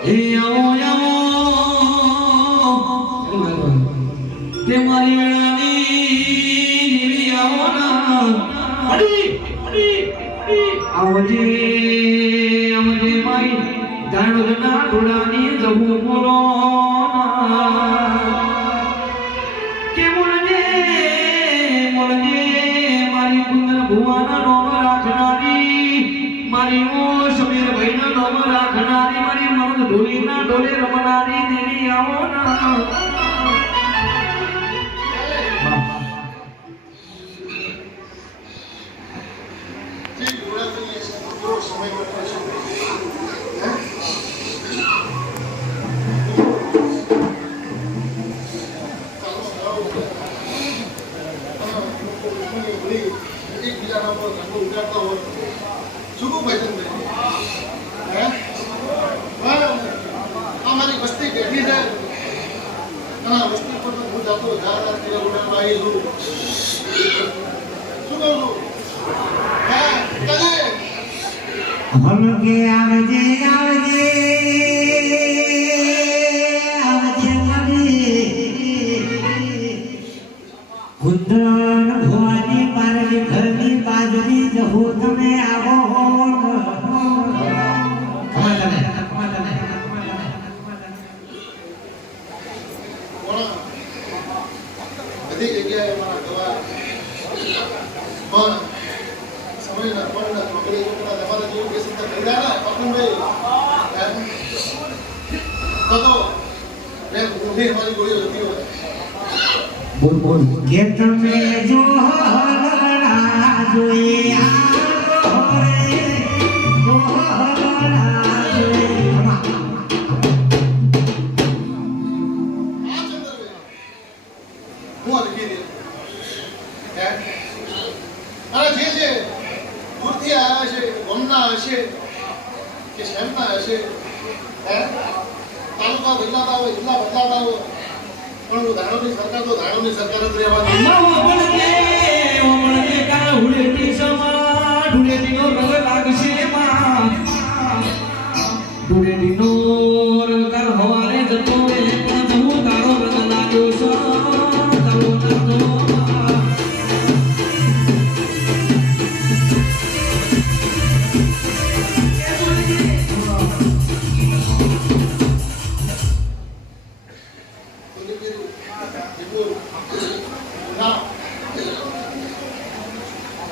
હે આવો આવો તે મારી વેળાની દેવી આવો ના અડી અડી અડી આવજે આવજે માઈ દાણોદના ડોળાની જવું બોલો કે મોલજે મોલજે મારી કુંદન ભુવાના નોમ રાખનારી મારી ઓ સમીર ભાઈના નોમ રાખનારી મારી મન ધોલીના ઢોલે રમનારી દેવી આવો ના हमारी बस्ती कैसी है बस्ती पर तो भूल जातो ज्यादा तेरे उड़न भाई हूँ सुनो लो है चले हम के आवजे आवजे आवजे कभी कुंदन भवानी मारे घરની બાજરી જહો તમે આવો બધી જગ્યાએ મારા ગવા પણ સમયના પણ નોકરી કરતા તમારા જેવું કે સંતા કર્યા ના પકડભાઈ તો મેં ઊંધી મારી ગોળીઓ જતી હોય બોલ બોલ કે તમે જો હલડા જોઈ આવો રે જો હલડા જોઈ હું લખી દે અરે જે દૂરથી આવ્યા છે ગોમના હશે કે શહેરના હશે તાલુકા બદલાતા હોય જિલ્લા બદલાતા હોય પણ ધાણોની સરકાર તો ધાણોની સરકાર જ રહેવાની ઓમળજે કાળ હુડેટી સમા ઢુડેટીનો રંગ લાગશે માં ઢુડેટીનો રંગ કાળ હવારે જતો રે પણ હું તારો રંગ લાગ્યો છો તારો નતો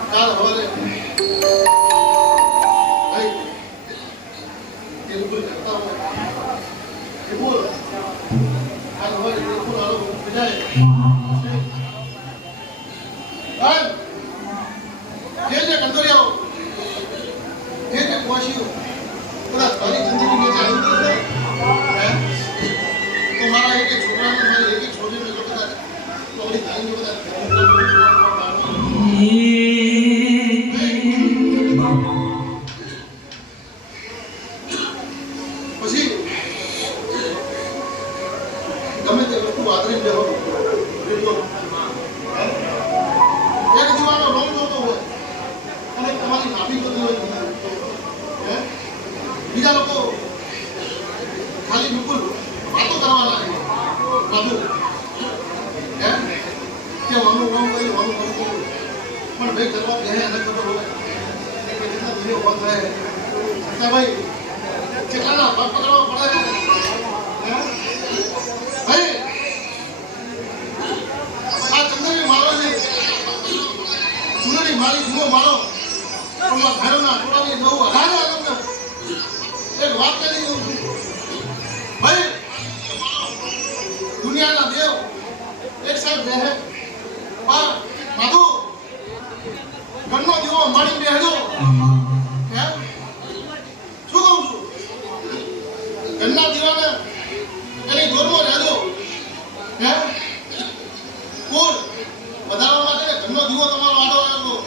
કાલ હવારે ભાઈ તેલુગુ કરતા હોય એ બોલ કાલ હવારે તેલુગુ આલો બજાય જે કંદરિયાઓ જે કોશીઓ પૂરા તારી જિંદગી में ચાલુ છે તો મારા એક છોકરાને મારી એક છોકરીને જો કદાચ તો આપણી તારી જો કદાચ પછી ગમે તે વસ્તુ આદરી દેવો એક દીવાનો રોમ જોતો હોય અને તમારી માફી કરતી હોય બીજા લોકો ખાલી બિલકુલ વાતો કરવા લાગે બધું કે વાનું કામ કર્યું વાનું કરતું પણ ભાઈ કરવા દે એને ખબર હોય કે જેટલા વિડીયો કોલ થાય ભાઈ કેટલાના પગ પકડવા પડે ભાઈ આ ચંદ્રની માળો છે ચૂંટણી મારી જુઓ માળો પણ ઘરોના ટોળાની બહુ હજારો તમને એક વાત કરી દઉં છું ભાઈ દુનિયાના દેવ એક સાહેબ રહે પણ માધુ ઘરનો દીવો મારી બેહજો શું કહું છું ઘરના દીવાને એની દોરમાં રહેજો કોણ વધારવા માટે ઘરનો દીવો તમારો આડો આવ્યો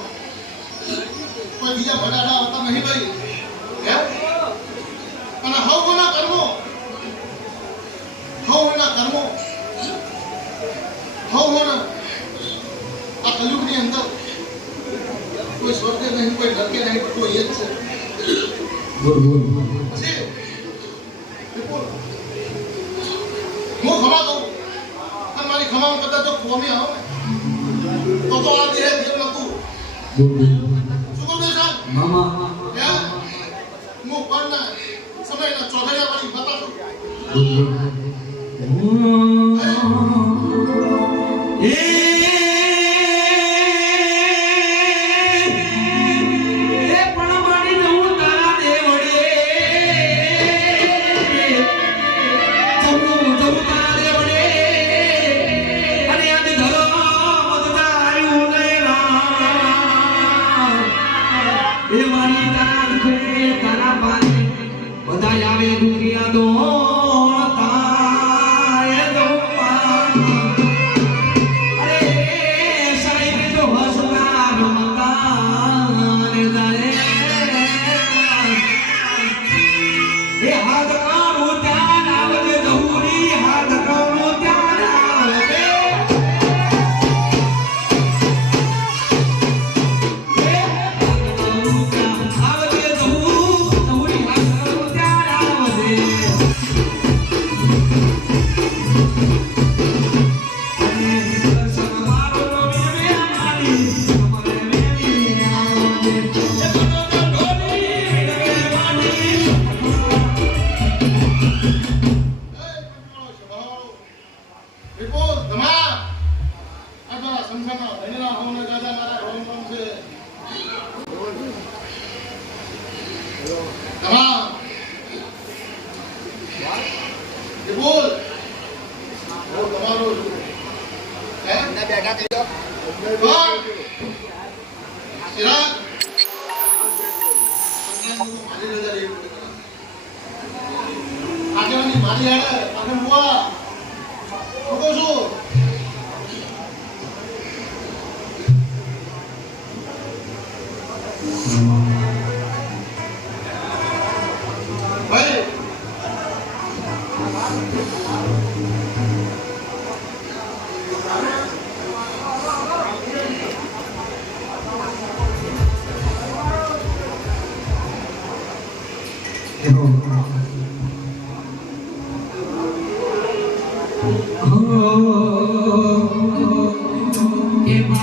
કોઈ બીજા ભડાડા આવતા નહીં ભાઈ અને હવના કર્મો આ કલયુગની અંદર કોઈ સ્વર્ગે નહીં કોઈ નરકે નહીં કોઈ એ જ છે પછી હું ખમા દઉં અને મારી ખમામાં કદાચ જો ખોમી આવો ને તો આ દેહ દેવ નતું શું કહું છું સાહેબ મામા હું પણના સમયના ચોઘડિયા વાળી બતાવું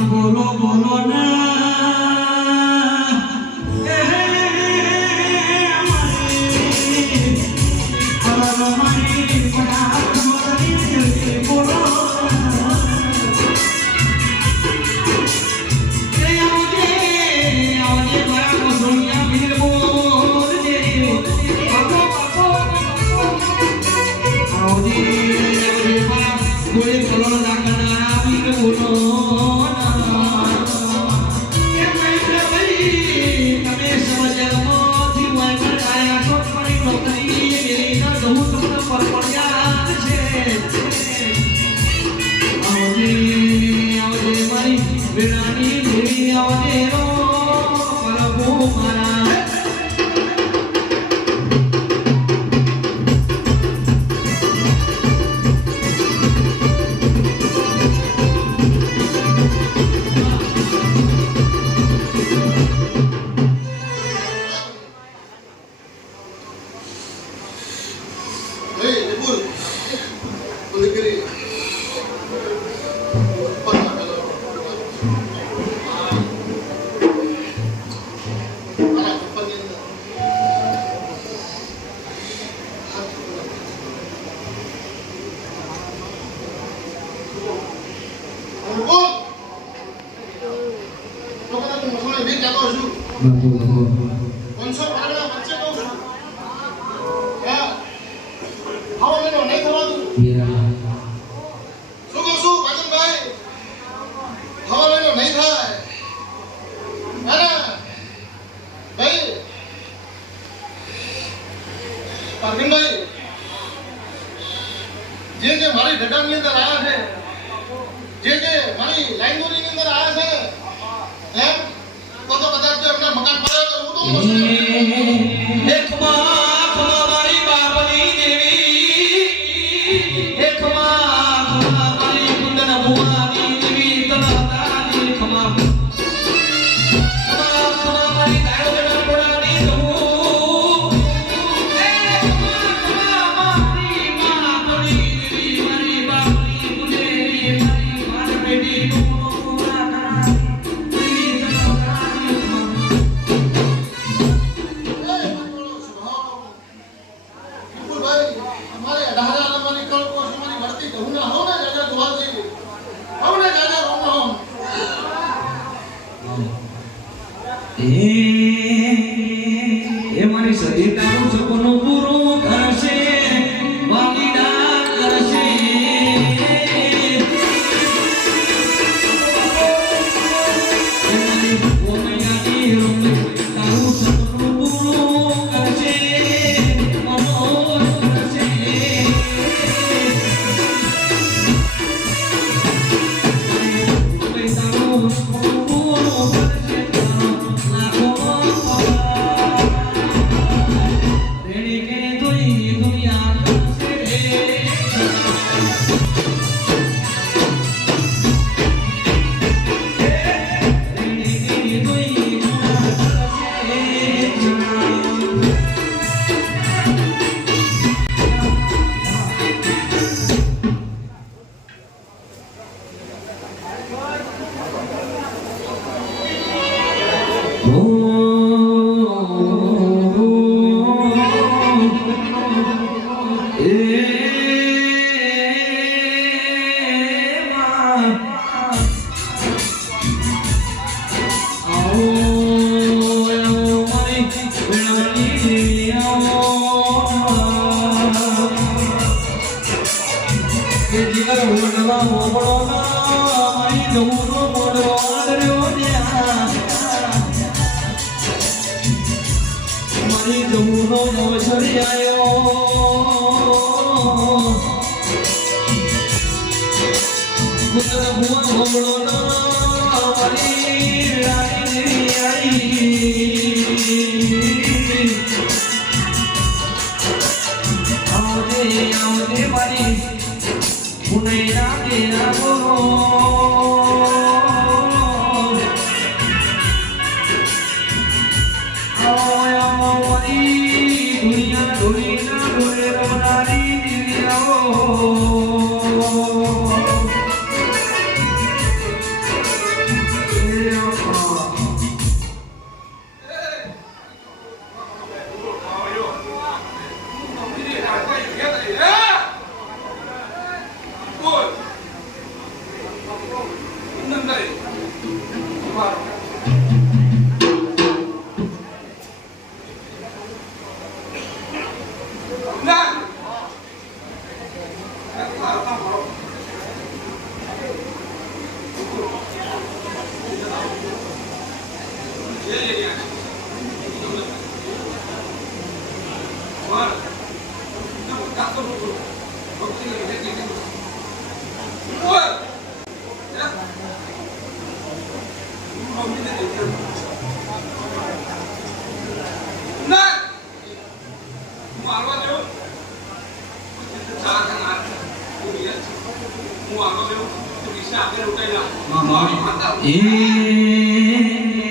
બોલો બોલો ના એ મારી સતી તારું સપનું પૂરું કરશે વાલીડા કરશે એ મારી ઓમૈયાની રમણી તારું સપનું પૂરું કરશે મનોહર કરશે તારું સપનું પૂરું કરશે લાખો રેડી કે દુનિયા કરશે રેડી કે દુનિયા કરશે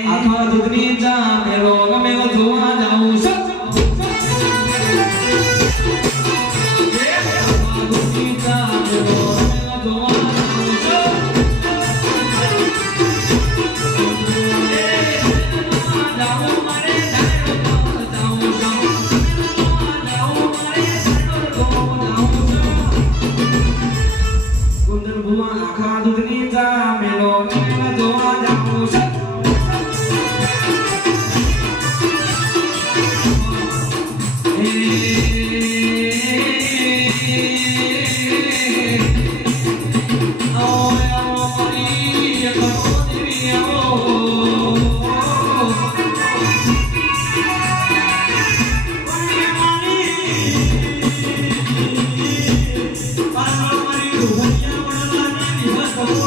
આખા દુધની ચા મેલો ગમેલો જોવા જાઉં છું આખા દુધની ચા મેલો ગમેલો જોવા જાઉં છું જાઉં મારે જાઉં કુંદન ભુવા આખા દુધની ચા મેલો ગમેલો જોવા જાઉં છું Oh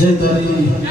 જય તારી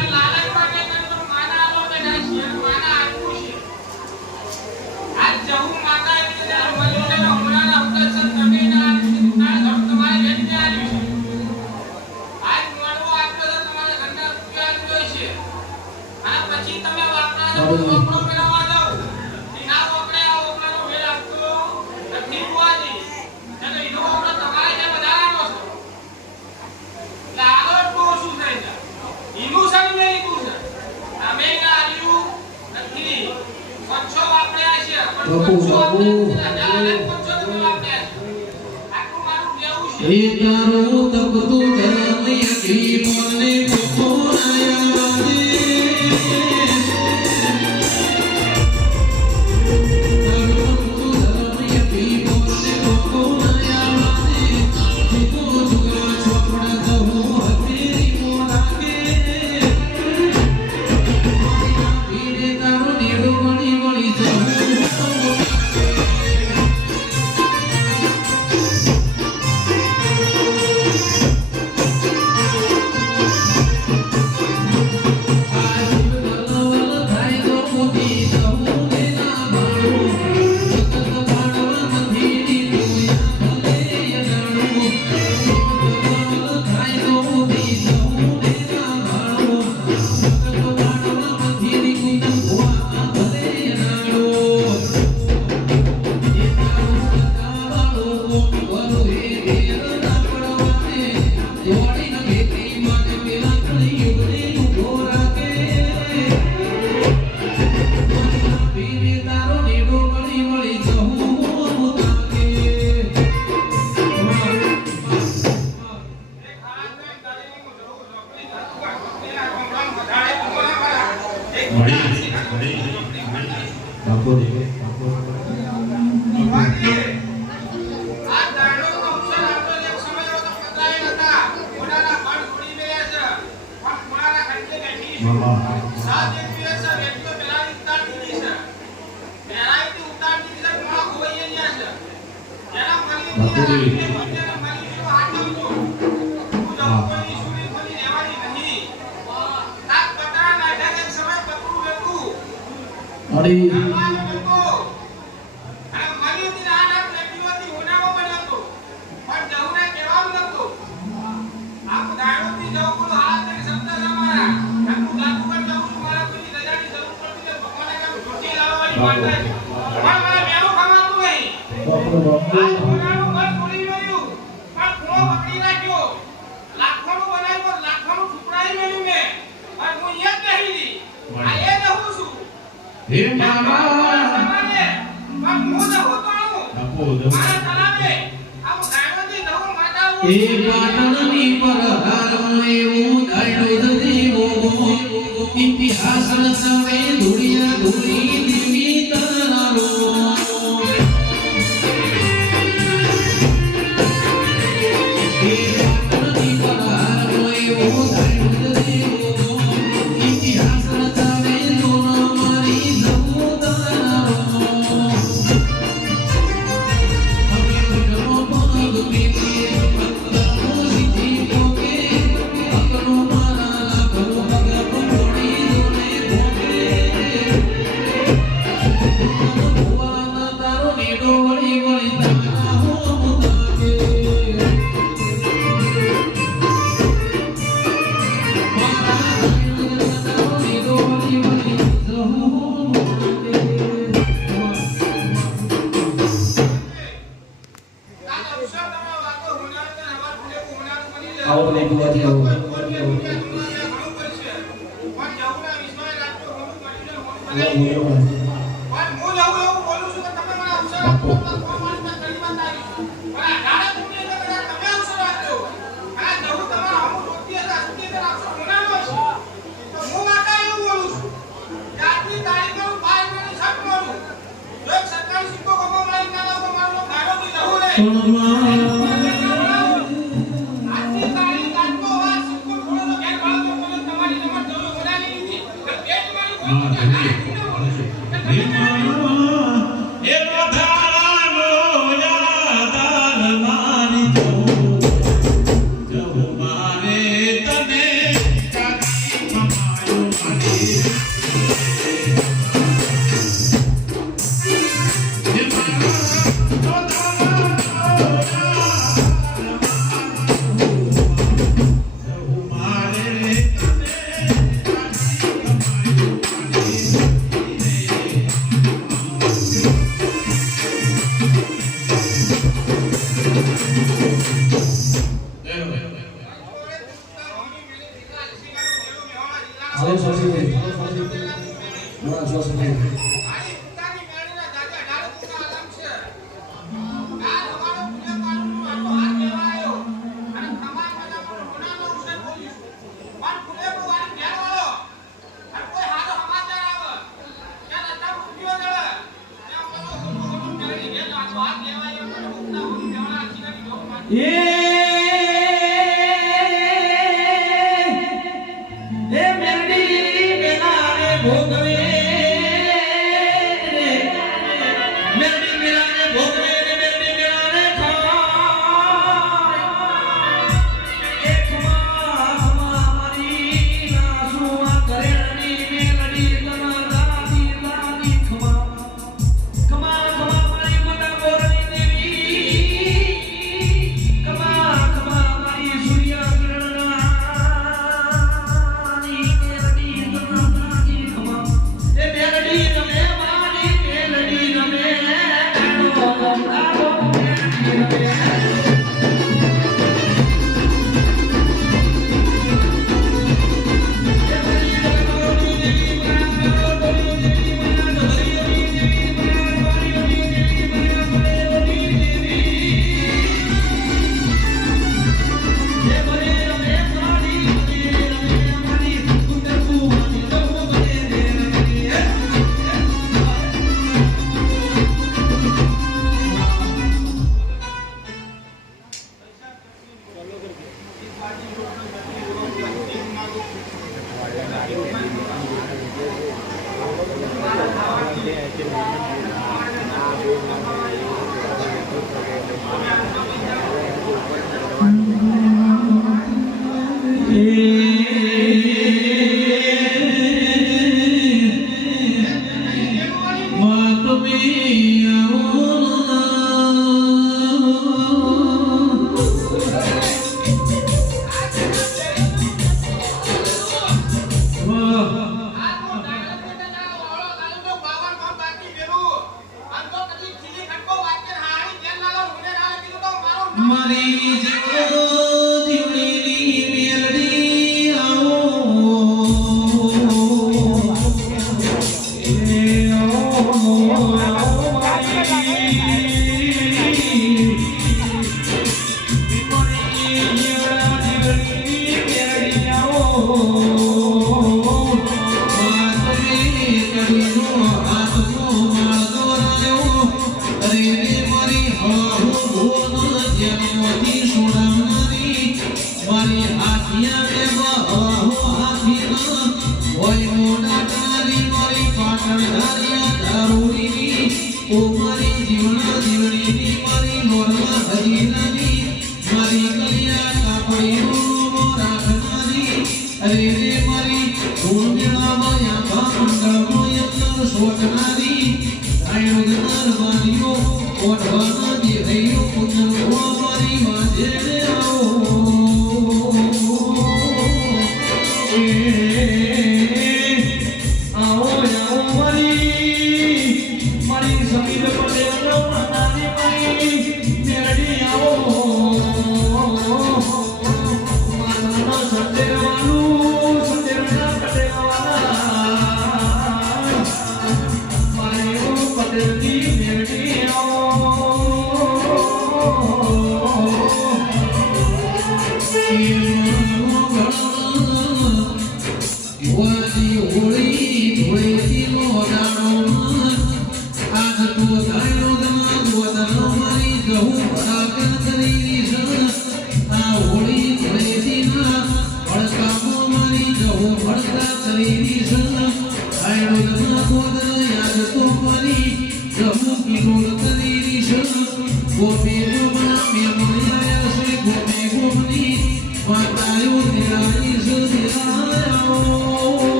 બાપુ રે આ દાડો અવસર આપતો એક સમય હતો પતરાય નતા મોડાના ફળ છોડી મેલ્યા છે પણ મોડાના ઘંટે બેઠી છે સાત એક દિવસ વેચો પેલાની ઉતાર દીધી છે પેલાની ઉતાર દીધી છે મોડા ખોવાઈ ગયા છે જેના મળી મળી હાથ આવતો હું જવું કોઈ ઈશુની ખોલી લેવાની નહીં આ પતરા નાખ્યા એક સમય પકડું બેઠું અરે હે મામા એ પાટણની પર હારમ એવું ધાડ્યો દેવો ઇતિહાસ રચવે ધુરિયા ધુરી દેવી તારો એ પાટણની પર હારમ એવું ધાડ્યો દેવો ઇતિહાસ રચવે ધોનો મારી જવું તારો હવે ભજનો પગ પીતી આવો ને બુવાજી આવો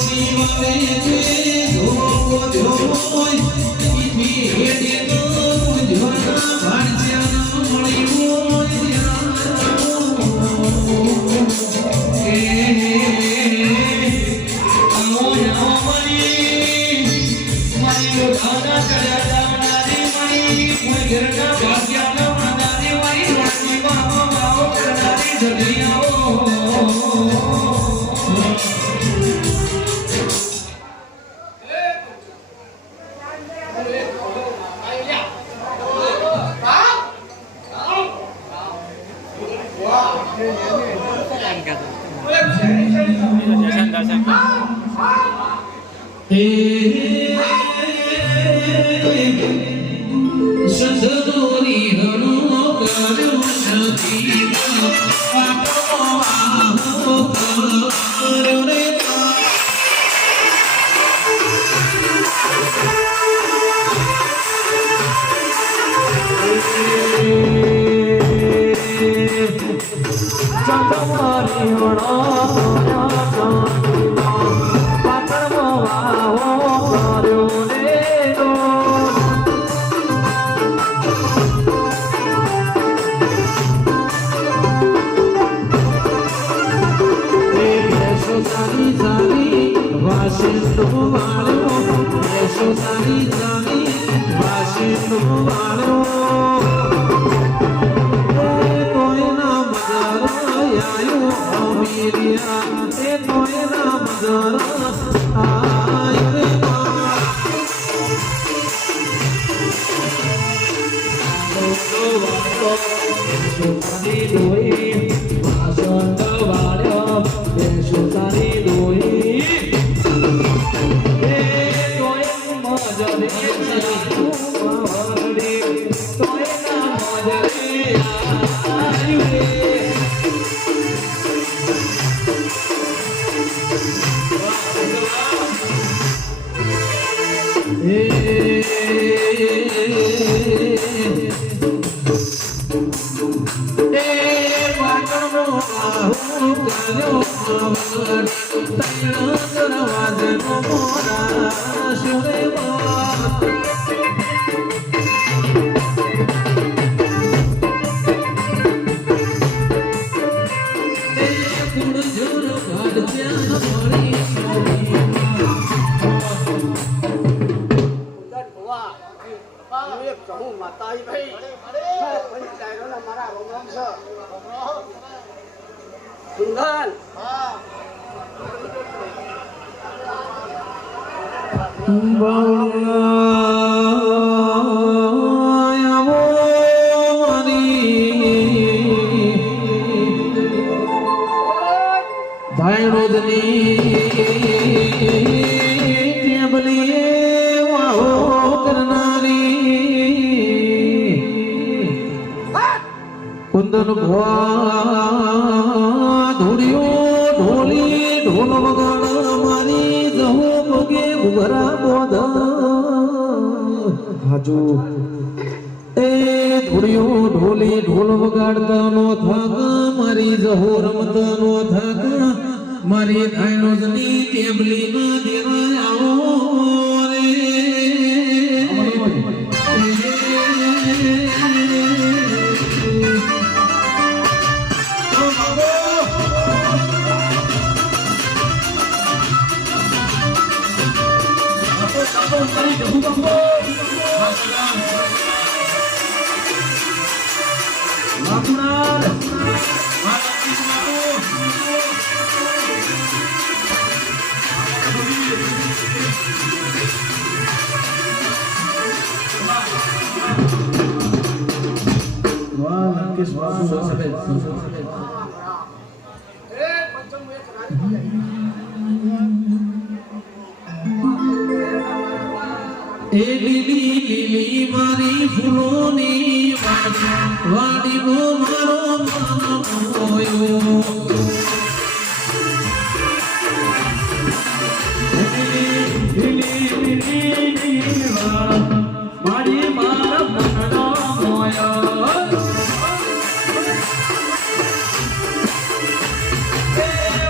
Shiva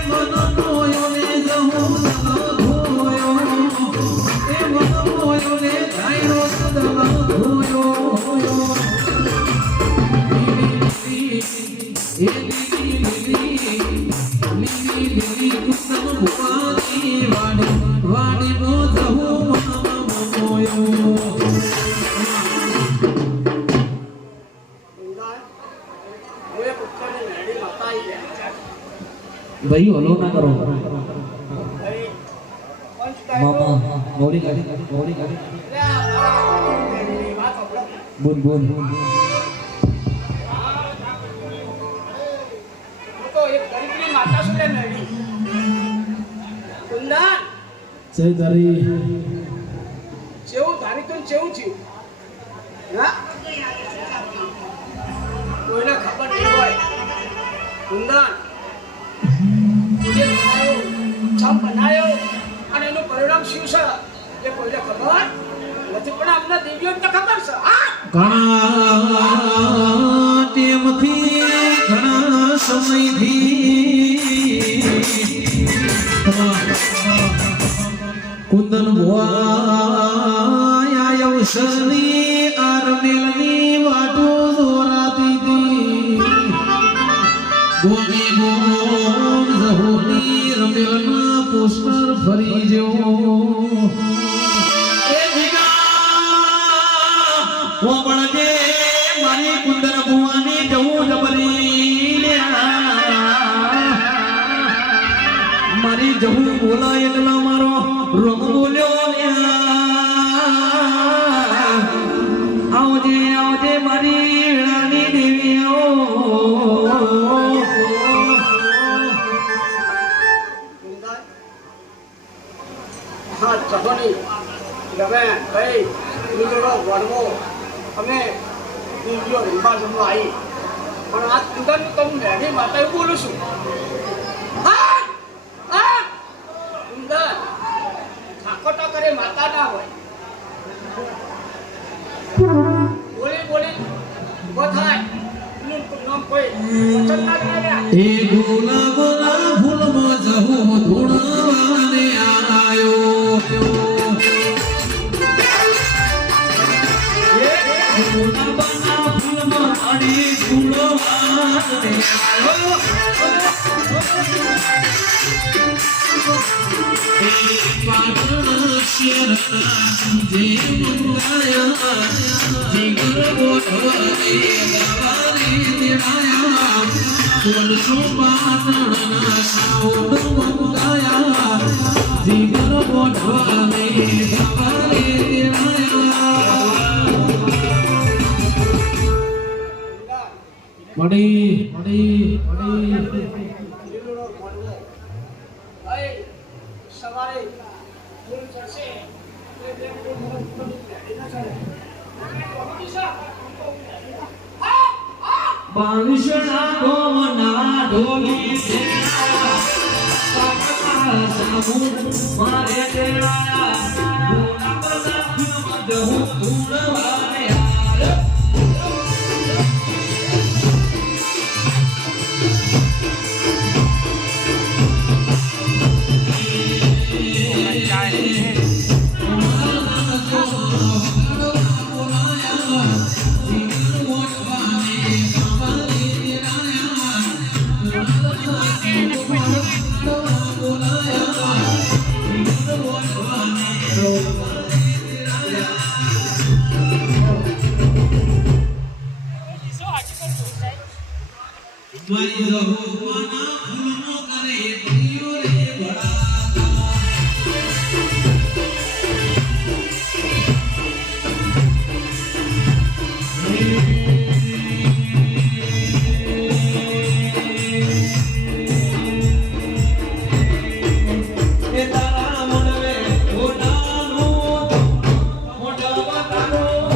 મન મોયો ને જહો ભાઈ હલો ના કરો મામા મોડી ગાડી બોલ બોલ તો એક ગરીબની માતા સુલે નડી કુંદન જય તારી જેવું ધારી તો જેવું થયું હા કોઈને ખબર નહીં હોય કુંદન જે બનાવ્યો છમ બનાવ્યો અને એનું પરિણામ શું છે એ કોઈને ખબર નથી પણ અમને દેવીઓને તો ખબર છે હા ઘણા ટેમથી ઘણા સમયથી કુંદન ભુવા અવસરની આરમેલની વાટો દોરાતી હતી ગોમી ગોમ જહોની રમેલના પોસ્ટર ફરી જેવો ઓબળજે મારી કુંદર ભુવાની જવું જબરી મારી જવું બોલા એટલા મારો રંગ બોલ્યો આવજે આવજે મારી રાણી દેવી હા જગોની ગમે ભાઈ મિત્રો વણવો અમે દેવીઓ રીંબા જમવા આવી પણ આ કુંદન તમે મેળી માતા એવું બોલું છું હા હા કુંદન ઠાકોટા કરે માતા ના હોય બોલી બોલી ઉભો થાય એનું નામ કોઈ વચન ના કર્યા એ ગોલા ગોલા ફૂલમાં જહો ધૂણવાને આયો મડી લીલુડો ભણવો ભાઈ સવારે ફૂલ ચડશે એટલે બે ફૂલ મેળી ના ચડે બાંસના ગોમના ઢોલી સાબુ મારે દેવાયા ગોના બધા ફૂલમાં જહું ફૂલવાને મારી જહોવાના ફૂલનો કરે પ્રિયો રે ભડાકા એ તારા મનવે ઓડાનો મોટા વાતાનો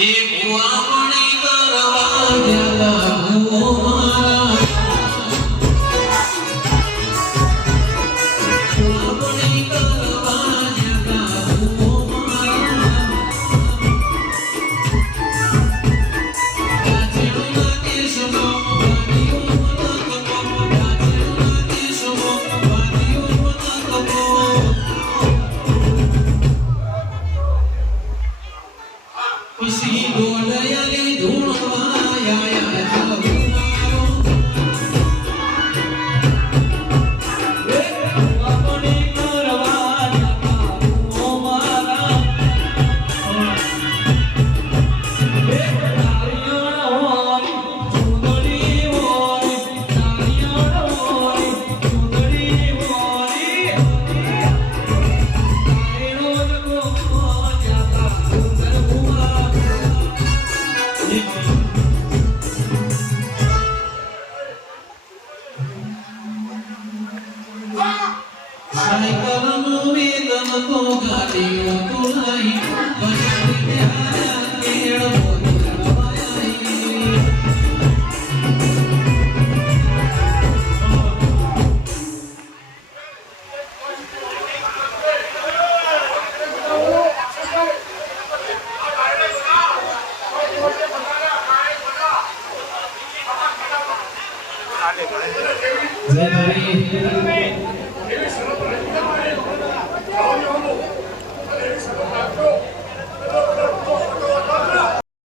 એ ભુવા મણી કરવા ગયેલા ભુવો મારા જય ધણી એવી